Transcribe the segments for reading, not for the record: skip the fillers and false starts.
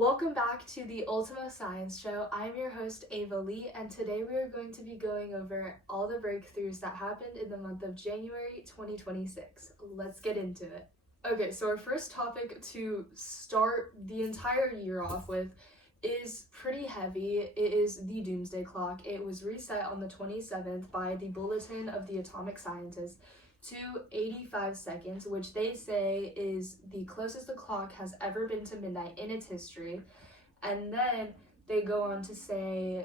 Welcome back to the Ultimo Science Show. I'm your host, Ava Lee, and today we are going to be going over all the breakthroughs that happened in the month of January 2026. Let's get into it. Okay, so our first topic to start the entire year off with is pretty heavy. It is the doomsday clock. It was reset on the 27th by the Bulletin of the Atomic Scientists to 85 seconds, which they say is the closest the clock has ever been to midnight in its history. And then they go on to say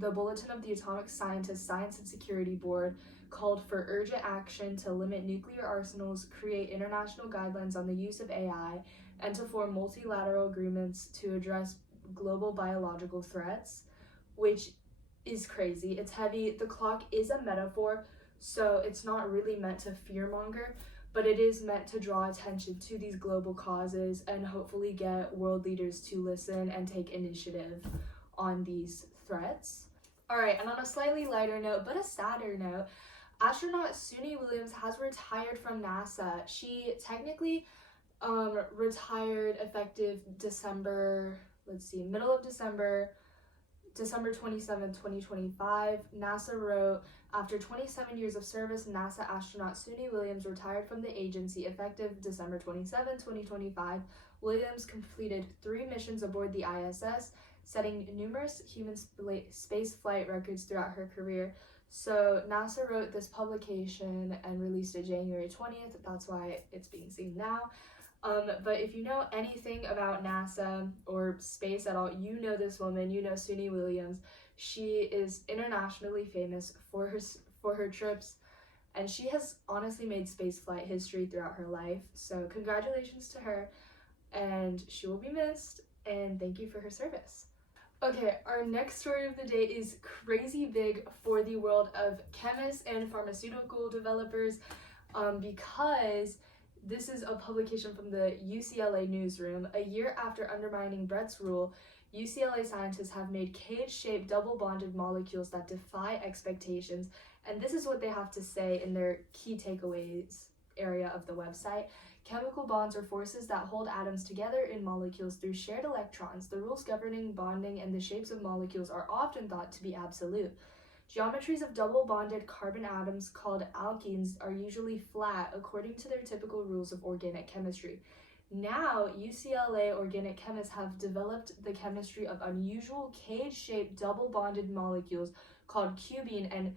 the Bulletin of the Atomic Scientists Science and Security Board called for urgent action to limit nuclear arsenals, create international guidelines on the use of AI, and to form multilateral agreements to address global biological threats, which is crazy. It's heavy. The clock is a metaphor, so it's not really meant to fearmonger, but it is meant to draw attention to these global causes and hopefully get world leaders to listen and take initiative on these threats. Alright, and on a slightly lighter note, but a sadder note, astronaut Suni Williams has retired from NASA. She technically retired effective middle of December 27, 2025. NASA wrote, after 27 years of service, NASA astronaut Suni Williams retired from the agency effective December 27, 2025. Williams completed 3 missions aboard the ISS, setting numerous human space flight records throughout her career. So NASA wrote this publication and released it January 20th. That's why it's being seen now. But if you know anything about NASA or space at all, you know this woman, you know Suni Williams. She is internationally famous for her trips, and she has honestly made spaceflight history throughout her life. So congratulations to her, and she will be missed, and thank you for her service. Okay, our next story of the day is crazy big for the world of chemists and pharmaceutical developers, because this is a publication from the UCLA newsroom. A year after undermining Bredt's rule, UCLA scientists have made cage-shaped double-bonded molecules that defy expectations, and this is what they have to say in their key takeaways area of the website. Chemical bonds are forces that hold atoms together in molecules through shared electrons. The rules governing bonding and the shapes of molecules are often thought to be absolute. Geometries of double-bonded carbon atoms called alkenes are usually flat according to their typical rules of organic chemistry. Now, UCLA organic chemists have developed the chemistry of unusual cage-shaped double-bonded molecules called cubene and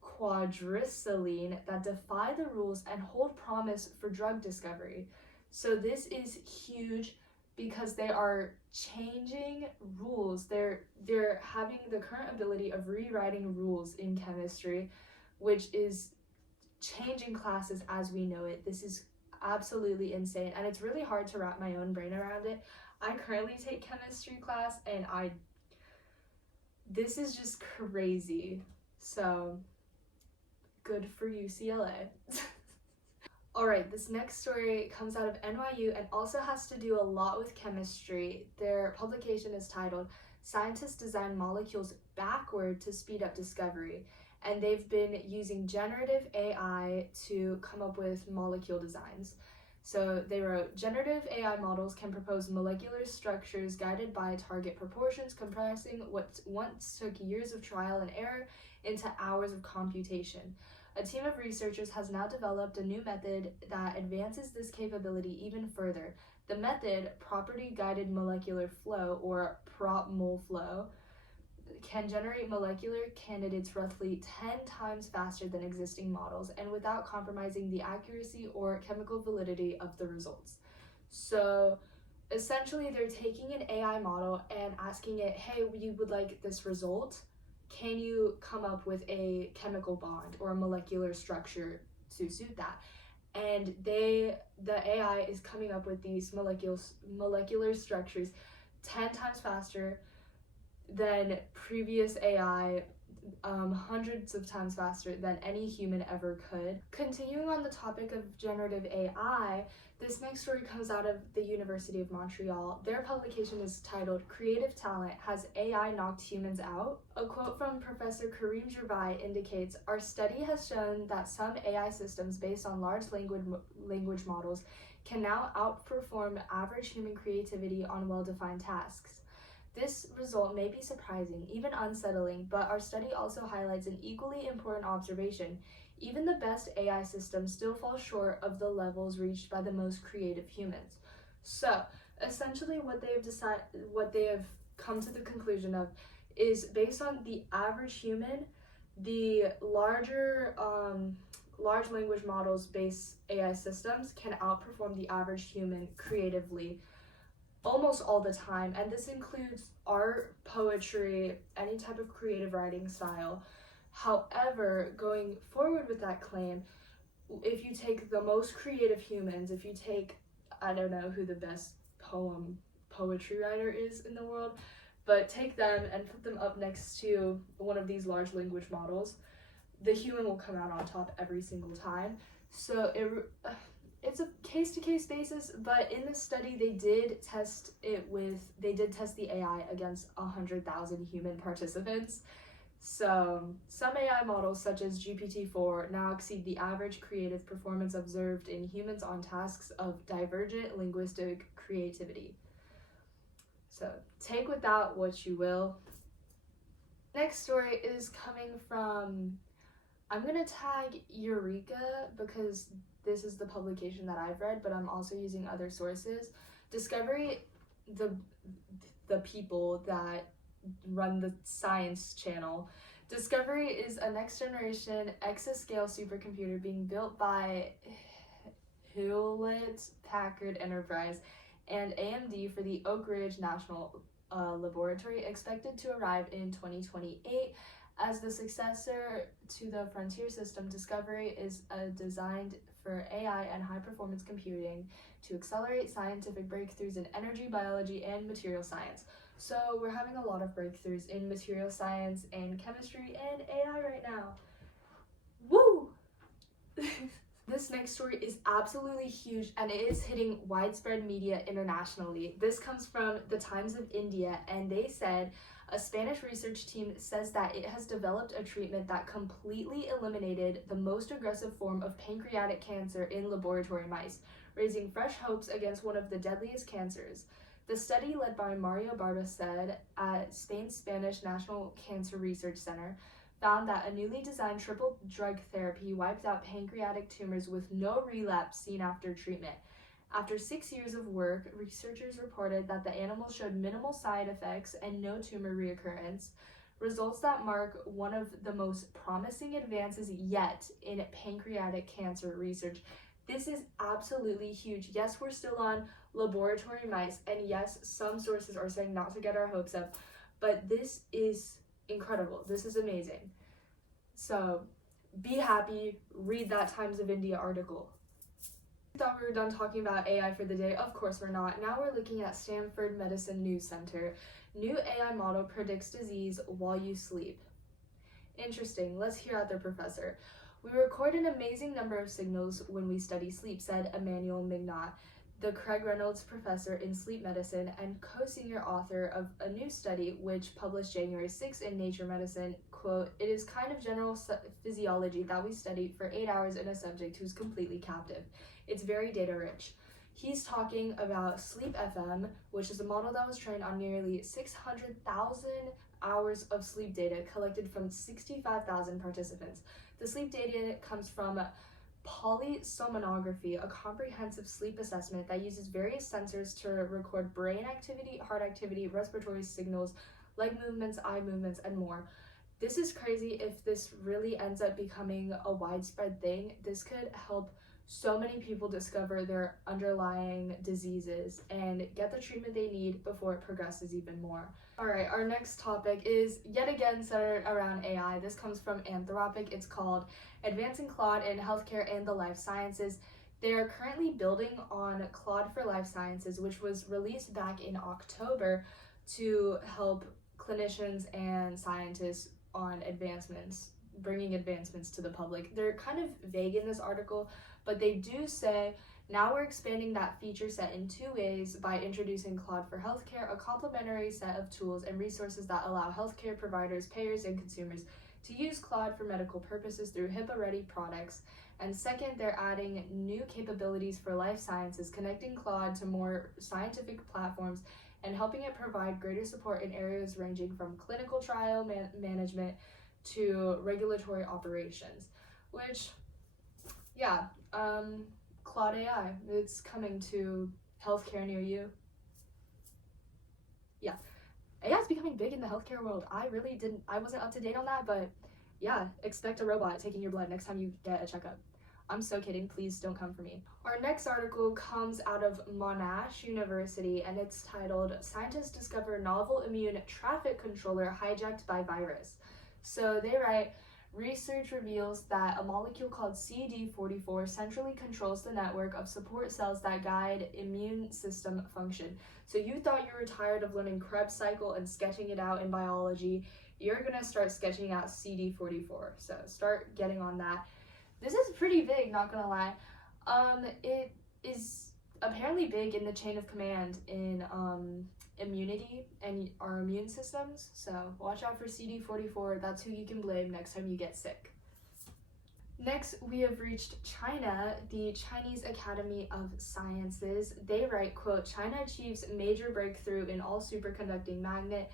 quadricylene that defy the rules and hold promise for drug discovery. So this is huge because they are changing rules. They're having the current ability of rewriting rules in chemistry, which is changing classes as we know it. This is absolutely insane, and it's really hard to wrap my own brain around it. I currently take chemistry class, and this is just crazy. So good for UCLA. Alright, this next story comes out of NYU and also has to do a lot with chemistry. Their publication is titled, Scientists Design Molecules Backward to Speed Up Discovery. And they've been using generative AI to come up with molecule designs. So they wrote, generative AI models can propose molecular structures guided by target proportions, compressing what once took years of trial and error into hours of computation. A team of researchers has now developed a new method that advances this capability even further. The method, property-guided molecular flow, or PrOP-Mol flow, can generate molecular candidates roughly 10 times faster than existing models and without compromising the accuracy or chemical validity of the results. So essentially, they're taking an AI model and asking it, hey, we would like this result. Can you come up with a chemical bond or a molecular structure to suit that? And the AI is coming up with these molecular structures 10 times faster than previous AI, hundreds of times faster than any human ever could. Continuing on the topic of generative AI, this next story comes out of the University of Montreal. Their publication is titled, Creative Talent, Has AI Knocked Humans Out? A quote from Professor Karim Gervais indicates, our study has shown that some AI systems based on large language models can now outperform average human creativity on well-defined tasks. This result may be surprising, even unsettling, but our study also highlights an equally important observation. Even the best AI systems still fall short of the levels reached by the most creative humans. So, essentially what they have come to the conclusion of is based on the average human, the large language models based AI systems can outperform the average human creatively almost all the time, and this includes art, poetry, any type of creative writing style. However, going forward with that claim, if you take the most creative humans, if you take, I don't know who the best poetry writer is in the world, but take them and put them up next to one of these large language models, the human will come out on top every single time. So it's a case-to-case basis, but in this study they did test the AI against 100,000 human participants. So some AI models such as GPT-4 now exceed the average creative performance observed in humans on tasks of divergent linguistic creativity. So take with that what you will. Next story is coming from, I'm gonna tag Eureka because this is the publication that I've read, but I'm also using other sources. Discovery, the people that run the science channel. Discovery is a next-generation exascale supercomputer being built by Hewlett-Packard Enterprise and AMD for the Oak Ridge National Laboratory, expected to arrive in 2028. As the successor to the Frontier system, Discovery is designed for AI and high-performance computing to accelerate scientific breakthroughs in energy, biology, and material science. So we're having a lot of breakthroughs in material science and chemistry and AI right now. Woo! This next story is absolutely huge and it is hitting widespread media internationally. This comes from the Times of India, and they said a Spanish research team says that it has developed a treatment that completely eliminated the most aggressive form of pancreatic cancer in laboratory mice, raising fresh hopes against one of the deadliest cancers. The study, led by Mario Barbacid at Spain's Spanish National Cancer Research Center, found that a newly designed triple drug therapy wiped out pancreatic tumors with no relapse seen after treatment. After 6 years of work, researchers reported that the animals showed minimal side effects and no tumor reoccurrence, results that mark one of the most promising advances yet in pancreatic cancer research. This is absolutely huge. Yes, we're still on laboratory mice, and yes, some sources are saying not to get our hopes up, but this is incredible. This is amazing. So be happy, read that Times of India article. I thought we were done talking about AI for the day. Of course we're not. Now we're looking at Stanford Medicine News Center. New AI model predicts disease while you sleep. Interesting. Let's hear out their professor. We record an amazing number of signals when we study sleep, said Emmanuel Mignot, the Craig Reynolds Professor in Sleep Medicine and co-senior author of a new study which published January 6 in Nature Medicine. Quote, "It is kind of general physiology that we study for 8 hours in a subject who's completely captive. It's very data rich." He's talking about Sleep FM, which is a model that was trained on nearly 600,000 hours of sleep data collected from 65,000 participants. The sleep data comes from polysomnography, a comprehensive sleep assessment that uses various sensors to record brain activity, heart activity, respiratory signals, leg movements, eye movements, and more. This is crazy. If this really ends up becoming a widespread thing, this could help so many people discover their underlying diseases and get the treatment they need before it progresses even more. Alright, our next topic is yet again centered around AI. This comes from Anthropic. It's called Advancing Claude in Healthcare and the Life Sciences. They are currently building on Claude for Life Sciences, which was released back in October to help clinicians and scientists on advancements, bringing advancements to the public. They're kind of vague in this article, but they do say, now we're expanding that feature set in 2 ways by introducing Claude for Healthcare, a complementary set of tools and resources that allow healthcare providers, payers, and consumers to use Claude for medical purposes through HIPAA-ready products, And second, they're adding new capabilities for life sciences, connecting Claude to more scientific platforms and helping it provide greater support in areas ranging from clinical trial management to regulatory operations. Which, yeah, Claude AI, it's coming to healthcare near you. Yeah, AI is becoming big in the healthcare world. I wasn't up to date on that, but yeah, expect a robot taking your blood next time you get a checkup. I'm so kidding, please don't come for me. Our next article comes out of Monash University, and it's titled, Scientists Discover Novel Immune Traffic Controller Hijacked by Virus. So they write, research reveals that a molecule called CD44 centrally controls the network of support cells that guide immune system function. So you thought you were tired of learning Krebs cycle and sketching it out in biology. You're gonna start sketching out CD44. So start getting on that. This is pretty big, not gonna lie. It is apparently big in the chain of command in immunity and our immune systems. So watch out for CD44. That's who you can blame next time you get sick. Next, we have reached China, the Chinese Academy of Sciences. They write, quote, China achieves major breakthrough in all-superconducting magnet.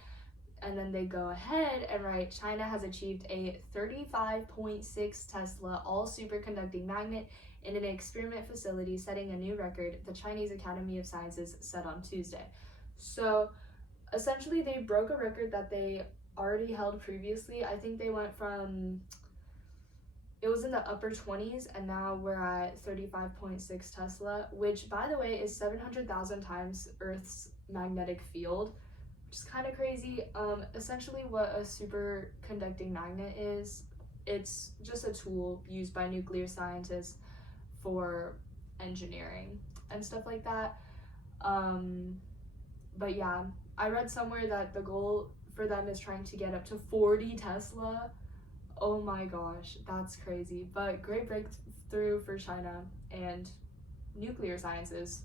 And then they go ahead and write, China has achieved a 35.6 Tesla all-superconducting magnet in an experiment facility, setting a new record, the Chinese Academy of Sciences said on Tuesday. So essentially they broke a record that they already held previously. I think they went from, it was in the upper 20s, and now we're at 35.6 Tesla, which by the way is 700,000 times Earth's magnetic field, which is kind of crazy. Essentially what a superconducting magnet is, it's just a tool used by nuclear scientists for engineering and stuff like that. But yeah, I read somewhere that the goal for them is trying to get up to 40 Tesla. Oh my gosh, that's crazy. But great breakthrough for China and nuclear sciences.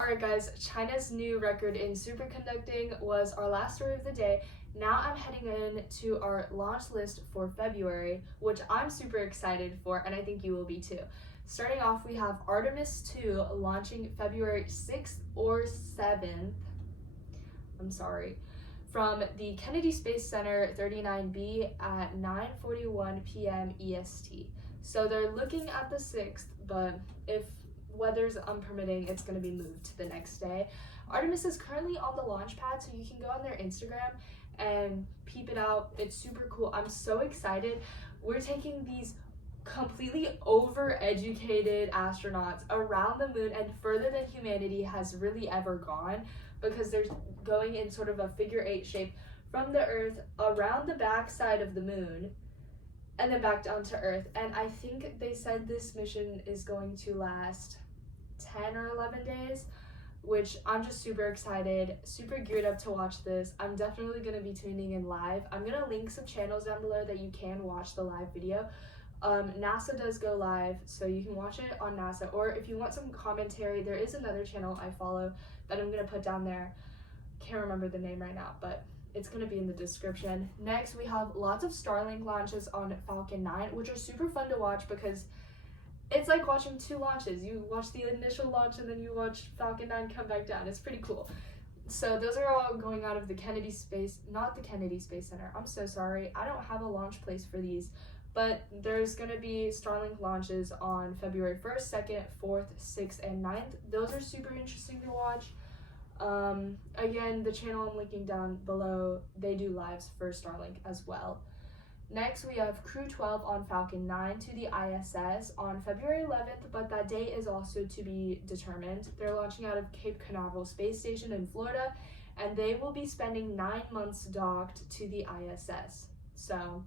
Alright guys, China's new record in superconducting was our last story of the day. Now I'm heading in to our launch list for February, which I'm super excited for, and I think you will be too. Starting off, we have Artemis 2 launching February 6th or 7th. From the Kennedy Space Center 39B at 9:41 p.m. EST. So they're looking at the 6th, but if weather's unpermitting, it's going to be moved to the next day. Artemis is currently on the launch pad, so you can go on their Instagram and peep it out. It's super cool. I'm so excited. We're taking these completely overeducated astronauts around the moon and further than humanity has really ever gone, because they're going in sort of a figure-8 shape from the Earth around the backside of the moon and then back down to Earth. And I think they said this mission is going to last 10 or 11 days, which I'm just super excited, super geared up to watch this. I'm definitely going to be tuning in live. I'm going to link some channels down below that you can watch the live video. NASA does go live, so you can watch it on NASA, or if you want some commentary, there is another channel I follow that I'm going to put down there. Can't remember the name right now, but it's going to be in the description. Next, we have lots of Starlink launches on Falcon 9, which are super fun to watch because it's like watching two launches. You watch the initial launch and then you watch Falcon 9 come back down. It's pretty cool. So those are all going out of the Kennedy Space, not the Kennedy Space Center. I'm so sorry. I don't have a launch place for these. But there's going to be Starlink launches on February 1st, 2nd, 4th, 6th, and 9th. Those are super interesting to watch. Again, the channel I'm linking down below, they do lives for Starlink as well. Next, we have Crew 12 on Falcon 9 to the ISS on February 11th, but that date is also to be determined. They're launching out of Cape Canaveral Space Station in Florida, and they will be spending 9 months docked to the ISS. So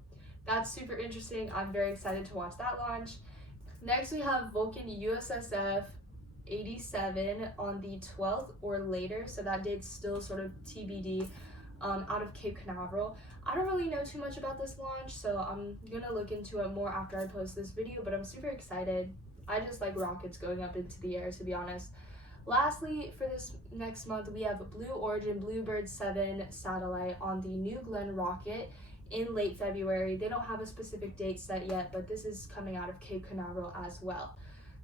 that's super interesting. I'm very excited to watch that launch. Next, we have Vulcan USSF 87 on the 12th or later, so that date's still sort of TBD, out of Cape Canaveral. I don't really know too much about this launch, so I'm gonna look into it more after I post this video, but I'm super excited. I just like rockets going up into the air, to be honest. Lastly, for this next month, we have Blue Origin Bluebird 7 satellite on the New Glenn rocket in late February. They don't have a specific date set yet, but this is coming out of Cape Canaveral as well.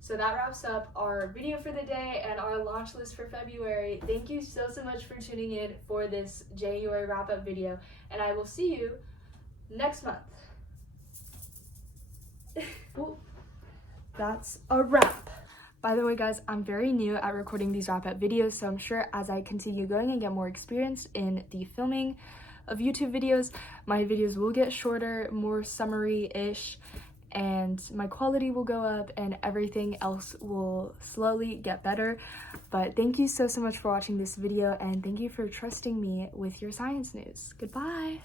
So that wraps up our video for the day and our launch list for February. Thank you so much for tuning in for this January wrap-up video, and I will see you next month. Well, that's a wrap. By the way, guys, I'm very new at recording these wrap-up videos, so I'm sure as I continue going and get more experience in the filming of YouTube videos, my videos will get shorter, more summary-ish, and my quality will go up and everything else will slowly get better. But thank you so much for watching this video, and thank you for trusting me with your science news. Goodbye.